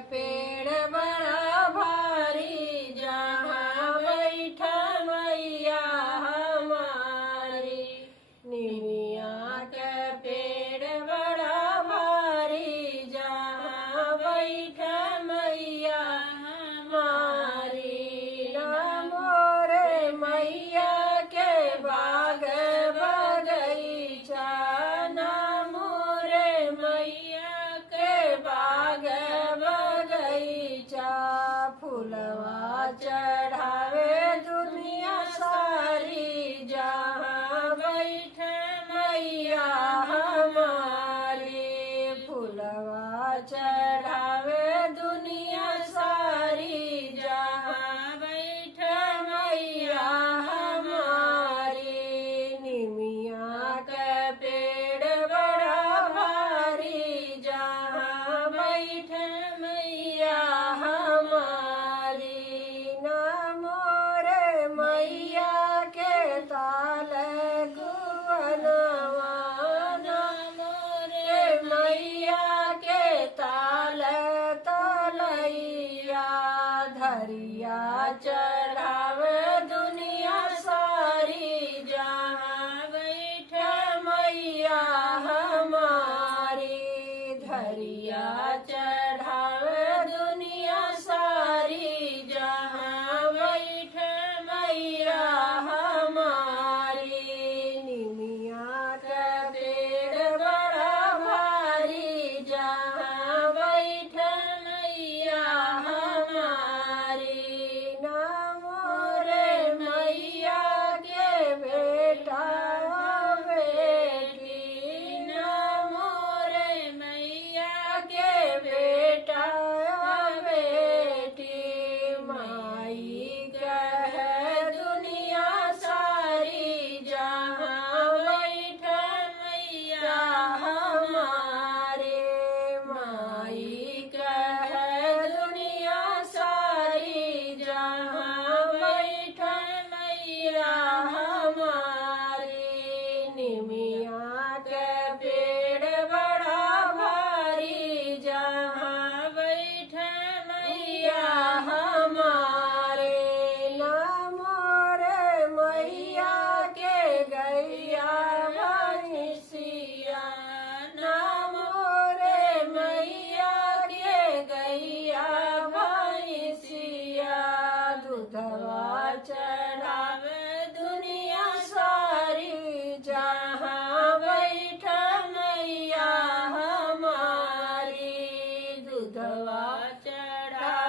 पेड़ बड़ा भारी जहाँ बैठन मैया हमारी। निमिया के पेड़ बड़ा भारी जहाँ बैठन मैया हमारी। नमो रे मैया के बाग बगीचा, नमो रे मैया के बाग बगीचा। फूलवा चढ़ावे दुनिया सारी जहाँ बैठ मैया हमारी। फूलवा चढ़ावे दुनिया सारी जहाँ बैठ मैया हमारी। निमिया के पेड़ बड़ा भारी जहाँ बैठ मैया हमारी। नमो रे मैया के ताल गुवनवा, नमो रे मैया के ताल तलैया। धरिया चढ़ावे दुनिया सारी जहाँ बैठ मैया हमारी। धरिया चढ़ावे दुनिया सारी जहाँ बैठ मैया हमारी। निमिया के पेड़ बड़ा भारी जहाँ बैठ मैया हमारी। नमो रे मैया के बेटा बेटी, नमो रे मैया के बेटा बेटी। माई कह दुनिया सारी जहाँ बैठ मैया हमारे। माई कह दुनिया सारी जहाँ बैठ मैया हमारी। निमिया के पेड़ बड़ा भारी जहाँ बैठ मैया हमारे। नमो रे मैया के गैया भैंसिया, नमो रे मैया के गैया भैंसिया। दूधवा चढ़ावे दुनिया सारी जहाँ बैठ मैया हमारी। दूधवा चढ़ा